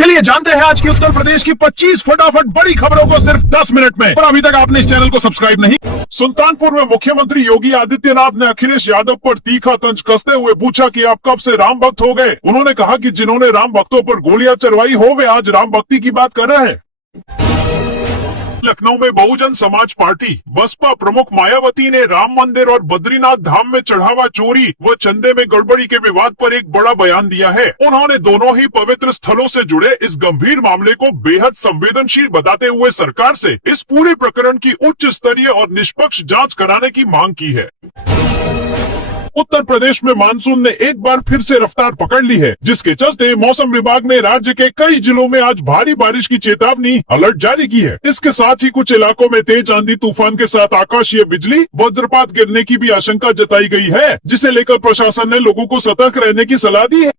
चलिए जानते हैं आज की उत्तर प्रदेश की 25 फटाफट बड़ी खबरों को सिर्फ 10 मिनट में। पर अभी तक आपने इस चैनल को सब्सक्राइब नहीं। सुल्तानपुर में मुख्यमंत्री योगी आदित्यनाथ ने अखिलेश यादव पर तीखा तंज कसते हुए पूछा कि आप कब से राम भक्त हो गए। उन्होंने कहा कि जिन्होंने राम भक्तों पर गोलियां चलवाई हो वे आज राम भक्ति की बात कर रहे हैं। लखनऊ में बहुजन समाज पार्टी बसपा प्रमुख मायावती ने राम मंदिर और बद्रीनाथ धाम में चढ़ावा चोरी व चंदे में गड़बड़ी के विवाद पर एक बड़ा बयान दिया है। उन्होंने दोनों ही पवित्र स्थलों से जुड़े इस गंभीर मामले को बेहद संवेदनशील बताते हुए सरकार से इस पूरे प्रकरण की उच्च स्तरीय और निष्पक्ष जांच कराने की मांग की है। उत्तर प्रदेश में मानसून ने एक बार फिर से रफ्तार पकड़ ली है, जिसके चलते मौसम विभाग ने राज्य के कई जिलों में आज भारी बारिश की चेतावनी अलर्ट जारी की है। इसके साथ ही कुछ इलाकों में तेज आंधी तूफान के साथ आकाशीय बिजली वज्रपात गिरने की भी आशंका जताई गई है, जिसे लेकर प्रशासन ने लोगों को सतर्क रहने की सलाह दी है।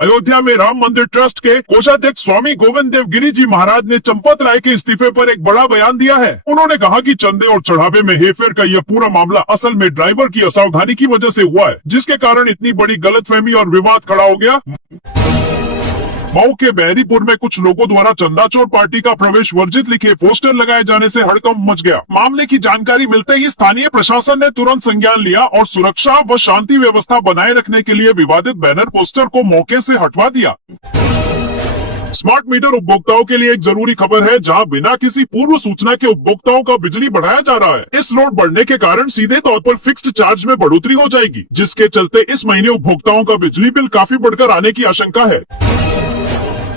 अयोध्या में राम मंदिर ट्रस्ट के कोषाध्यक्ष स्वामी गोविंद देव गिरी जी महाराज ने चंपत राय के इस्तीफे पर एक बड़ा बयान दिया है। उन्होंने कहा कि चंदे और चढ़ावे में हेरफेर का यह पूरा मामला असल में ड्राइवर की असावधानी की वजह से हुआ है, जिसके कारण इतनी बड़ी गलतफहमी और विवाद खड़ा हो गया। मऊ के बहरीपुर में कुछ लोगों द्वारा चंदाचोर पार्टी का प्रवेश वर्जित लिखे पोस्टर लगाए जाने से हड़कंप मच गया। मामले की जानकारी मिलते ही स्थानीय प्रशासन ने तुरंत संज्ञान लिया और सुरक्षा व शांति व्यवस्था बनाए रखने के लिए विवादित बैनर पोस्टर को मौके से हटवा दिया। स्मार्ट मीटर उपभोक्ताओं के लिए एक जरूरी खबर है, जहां बिना किसी पूर्व सूचना के उपभोक्ताओं का बिजली बढ़ाया जा रहा है। इस लोड बढ़ने के कारण सीधे तौर पर फिक्स्ड चार्ज में बढ़ोतरी हो जाएगी, जिसके चलते इस महीने उपभोक्ताओं का बिजली बिल काफी बढ़कर आने की आशंका है।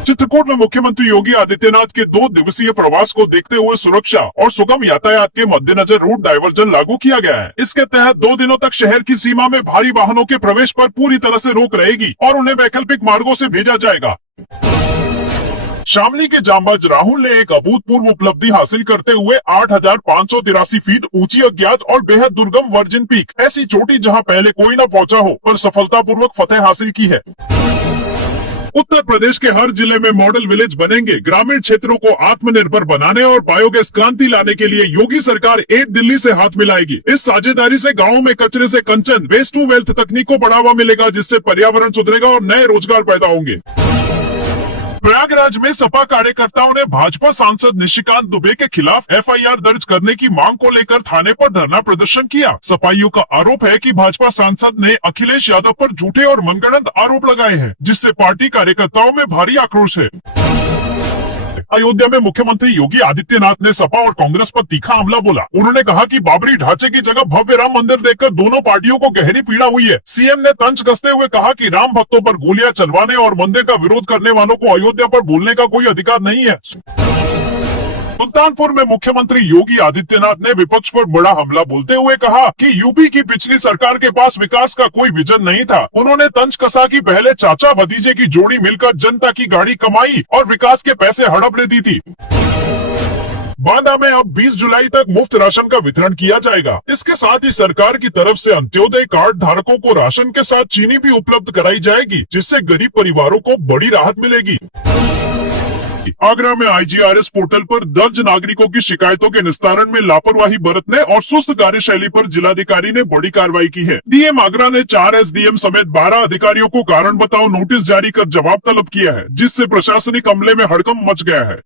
चित्रकूट में मुख्यमंत्री योगी आदित्यनाथ के 2 दिवसीय प्रवास को देखते हुए सुरक्षा और सुगम यातायात के मद्देनजर रूट डायवर्जन लागू किया गया है। इसके तहत 2 दिनों तक शहर की सीमा में भारी वाहनों के प्रवेश पर पूरी तरह से रोक रहेगी और उन्हें वैकल्पिक मार्गों से भेजा जाएगा। शामली के जांबाज राहुल ने एक अभूतपूर्व उपलब्धि हासिल करते हुए 8,583 फीट ऊंची अज्ञात और बेहद दुर्गम वर्जिन पीक, ऐसी चोटी जहां पहले कोई न पहुंचा हो, पर सफलतापूर्वक फतेह हासिल की है। उत्तर प्रदेश के हर जिले में मॉडल विलेज बनेंगे। ग्रामीण क्षेत्रों को आत्मनिर्भर बनाने और बायोगैस क्रांति लाने के लिए योगी सरकार 8 दिल्ली से हाथ मिलाएगी। इस साझेदारी से गांवों में कचरे से कंचन, वेस्ट टू वेल्थ तकनीक को बढ़ावा मिलेगा, जिससे पर्यावरण सुधरेगा और नए रोजगार पैदा होंगे। प्रयागराज में सपा कार्यकर्ताओं ने भाजपा सांसद निशिकांत दुबे के खिलाफ FIR दर्ज करने की मांग को लेकर थाने पर धरना प्रदर्शन किया। सपाइयों का आरोप है कि भाजपा सांसद ने अखिलेश यादव पर झूठे और मनगढ़ंत आरोप लगाए हैं, जिससे पार्टी कार्यकर्ताओं में भारी आक्रोश है। अयोध्या में मुख्यमंत्री योगी आदित्यनाथ ने सपा और कांग्रेस पर तीखा हमला बोला। उन्होंने कहा कि बाबरी ढांचे की जगह भव्य राम मंदिर देखकर दोनों पार्टियों को गहरी पीड़ा हुई है। सीएम ने तंज कसते हुए कहा कि राम भक्तों पर गोलियां चलवाने और मंदिर का विरोध करने वालों को अयोध्या पर बोलने का कोई अधिकार नहीं है। सुल्तानपुर में मुख्यमंत्री योगी आदित्यनाथ ने विपक्ष पर बड़ा हमला बोलते हुए कहा कि यूपी की पिछली सरकार के पास विकास का कोई विजन नहीं था। उन्होंने तंज कसा कि पहले चाचा भतीजे की जोड़ी मिलकर जनता की गाड़ी कमाई और विकास के पैसे हड़प ले दी थी। बांदा में अब 20 जुलाई तक मुफ्त राशन का वितरण किया जाएगा। इसके साथ ही सरकार की तरफ से अंत्योदय कार्ड धारकों को राशन के साथ चीनी भी उपलब्ध कराई जाएगी, जिससे गरीब परिवारों को बड़ी राहत मिलेगी। आगरा में IGRS पोर्टल पर दर्ज नागरिकों की शिकायतों के निस्तारण में लापरवाही बरतने और सुस्त कार्यशैली पर जिलाधिकारी ने बड़ी कार्रवाई की है। DM आगरा ने 4 SDM समेत 12 अधिकारियों को कारण बताओ नोटिस जारी कर जवाब तलब किया है, जिससे प्रशासनिक अमले में हड़कंप मच गया है।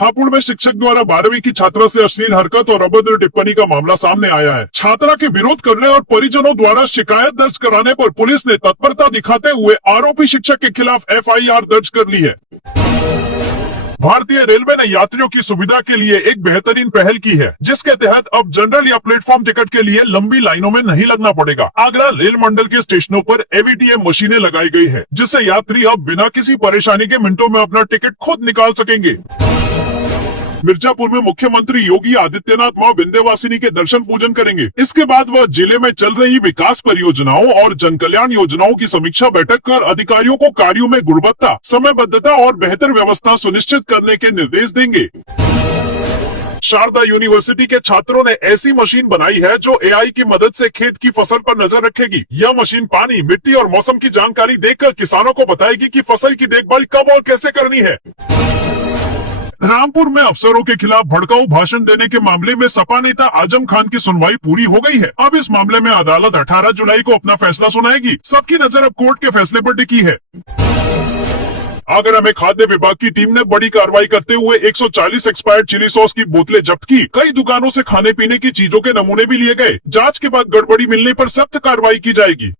हापुड़ में शिक्षक द्वारा 12वीं की छात्रा से अश्लील हरकत और अभद्र टिप्पणी का मामला सामने आया है। छात्रा के विरोध करने और परिजनों द्वारा शिकायत दर्ज कराने पर पुलिस ने तत्परता दिखाते हुए आरोपी शिक्षक के खिलाफ FIR दर्ज कर ली है। भारतीय रेलवे ने यात्रियों की सुविधा के लिए एक बेहतरीन पहल की है, जिसके तहत अब जनरल या प्लेटफॉर्म टिकट के लिए लंबी लाइनों में नहीं लगना पड़ेगा। आगरा रेल मंडल के स्टेशनों पर AVTM मशीनें लगाई गई है, जिससे यात्री अब बिना किसी परेशानी के मिनटों में अपना टिकट खुद निकाल सकेंगे। मिर्जापुर में मुख्यमंत्री योगी आदित्यनाथ मां विंध्यवासिनी के दर्शन पूजन करेंगे। इसके बाद वह जिले में चल रही विकास परियोजनाओं और जन कल्याण योजनाओं की समीक्षा बैठक कर अधिकारियों को कार्यों में गुणवत्ता, समयबद्धता और बेहतर व्यवस्था सुनिश्चित करने के निर्देश देंगे। शारदा यूनिवर्सिटी के छात्रों ने ऐसी मशीन बनाई है जो AI की मदद से खेत की फसल पर नजर रखेगी। यह मशीन पानी, मिट्टी और मौसम की जानकारी देकर किसानों को बताएगी कि फसल की देखभाल कब और कैसे करनी है। रामपुर में अफसरों के खिलाफ भड़काऊ भाषण देने के मामले में सपा नेता आजम खान की सुनवाई पूरी हो गई है। अब इस मामले में अदालत 18 जुलाई को अपना फैसला सुनाएगी। सबकी नजर अब कोर्ट के फैसले पर टिकी है। आगरा में खाद्य विभाग की टीम ने बड़ी कार्रवाई करते हुए 140 एक्सपायर्ड चिली सॉस की बोतलें जब्त की। कई दुकानों से खाने पीने की चीजों के नमूने भी लिए गए। जांच के बाद गड़बड़ी मिलने पर सख्त कार्रवाई की जाएगी।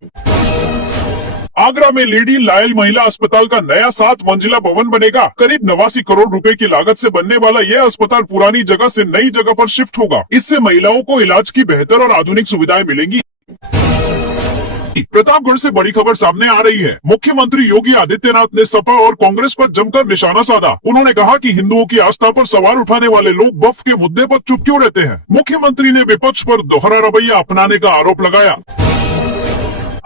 आगरा में लेडी लायल महिला अस्पताल का नया 7 मंजिला भवन बनेगा। करीब 89 करोड़ रुपए की लागत से बनने वाला यह अस्पताल पुरानी जगह से नई जगह पर शिफ्ट होगा। इससे महिलाओं को इलाज की बेहतर और आधुनिक सुविधाएं मिलेंगी। प्रतापगढ़ से बड़ी खबर सामने आ रही है। मुख्यमंत्री योगी आदित्यनाथ ने सपा और कांग्रेस पर जमकर निशाना साधा। उन्होंने कहा कि हिंदुओं की आस्था पर सवाल उठाने वाले लोग वक्फ के मुद्दे पर चुप क्यों रहते हैं। मुख्यमंत्री ने विपक्ष पर दोहरा रवैया अपनाने का आरोप लगाया।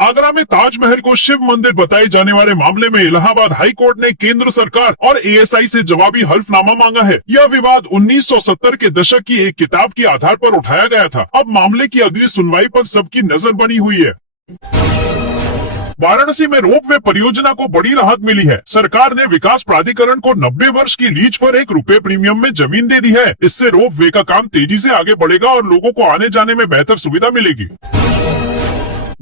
आगरा में ताजमहल को शिव मंदिर बताए जाने वाले मामले में इलाहाबाद हाई कोर्ट ने केंद्र सरकार और एएसआई से जवाबी हल्फनामा मांगा है। यह विवाद 1970 के दशक की एक किताब के आधार पर उठाया गया था। अब मामले की अगली सुनवाई पर सबकी नजर बनी हुई है। वाराणसी में रोपवे परियोजना को बड़ी राहत मिली है। सरकार ने विकास प्राधिकरण को 90 वर्ष की लीज पर ₹1 प्रीमियम में जमीन दे दी है। इससे रोपवे का काम तेजी से आगे बढ़ेगा और लोगों को आने जाने में बेहतर सुविधा मिलेगी।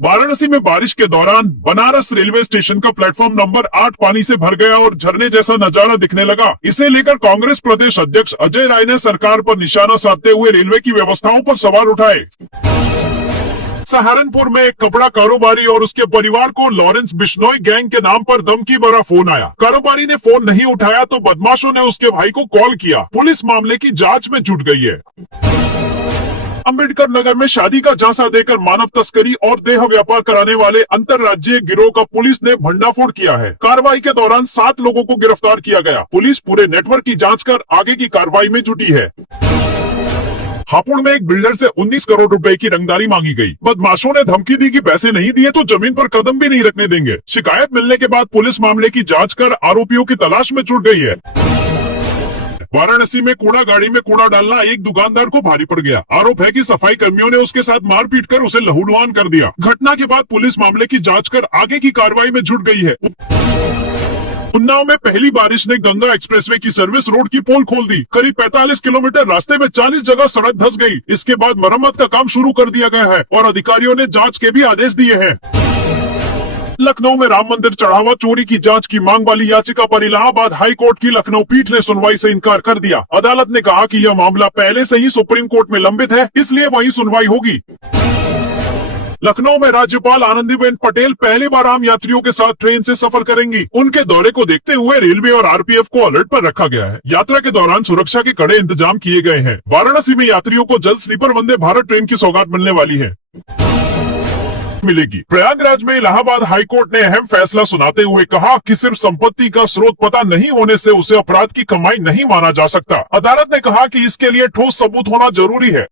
वाराणसी में बारिश के दौरान बनारस रेलवे स्टेशन का प्लेटफॉर्म नंबर 8 पानी से भर गया और झरने जैसा नजारा दिखने लगा। इसे लेकर कांग्रेस प्रदेश अध्यक्ष अजय राय ने सरकार पर निशाना साधते हुए रेलवे की व्यवस्थाओं पर सवाल उठाए। सहारनपुर में एक कपड़ा कारोबारी और उसके परिवार को लॉरेंस बिश्नोई गैंग के नाम पर धमकी भरा फोन आया। कारोबारी ने फोन नहीं उठाया तो बदमाशों ने उसके भाई को कॉल किया। पुलिस मामले की जांच में जुट गई है। अंबेडकर नगर में शादी का झांसा देकर मानव तस्करी और देह व्यापार कराने वाले अंतर्राज्यीय गिरोह का पुलिस ने भंडाफोड़ किया है। कार्रवाई के दौरान 7 लोगों को गिरफ्तार किया गया। पुलिस पूरे नेटवर्क की जांच कर आगे की कार्रवाई में जुटी है। हापुड़ में एक बिल्डर से 19 करोड़ रुपए की रंगदारी मांगी गई। बदमाशों ने धमकी दी कि पैसे नहीं दिए तो जमीन पर कदम भी नहीं रखने देंगे। शिकायत मिलने के बाद पुलिस मामले की जांच कर आरोपियों की तलाश में जुट गई है। वाराणसी में कूड़ा गाड़ी में कूड़ा डालना एक दुकानदार को भारी पड़ गया। आरोप है कि सफाई कर्मियों ने उसके साथ मारपीट कर उसे लहूलुहान कर दिया। घटना के बाद पुलिस मामले की जांच कर आगे की कार्रवाई में जुट गई है। उन्नाव में पहली बारिश ने गंगा एक्सप्रेसवे की सर्विस रोड की पोल खोल दी। करीब 45 किलोमीटर रास्ते में 40 जगह सड़क धंस गई। इसके बाद मरम्मत का काम शुरू कर दिया गया है और अधिकारियों ने जांच के भी आदेश दिए हैं। लखनऊ में राम मंदिर चढ़ावा चोरी की जांच की मांग वाली याचिका पर इलाहाबाद हाई कोर्ट की लखनऊ पीठ ने सुनवाई से इनकार कर दिया। अदालत ने कहा कि यह मामला पहले से ही सुप्रीम कोर्ट में लंबित है, इसलिए वहीं सुनवाई होगी। लखनऊ में राज्यपाल आनंदीबेन पटेल पहली बार आम यात्रियों के साथ ट्रेन से सफर करेंगी। उनके दौरे को देखते हुए रेलवे और आरपीएफ को अलर्ट पर रखा गया है। यात्रा के दौरान सुरक्षा के कड़े इंतजाम किए गए हैं। वाराणसी में यात्रियों को जल्द स्लीपर वंदे भारत ट्रेन की सौगात मिलने वाली है। मिलेगी। प्रयागराज में इलाहाबाद हाईकोर्ट ने अहम फैसला सुनाते हुए कहा कि सिर्फ संपत्ति का स्रोत पता नहीं होने से उसे अपराध की कमाई नहीं माना जा सकता। अदालत ने कहा कि इसके लिए ठोस सबूत होना जरूरी है।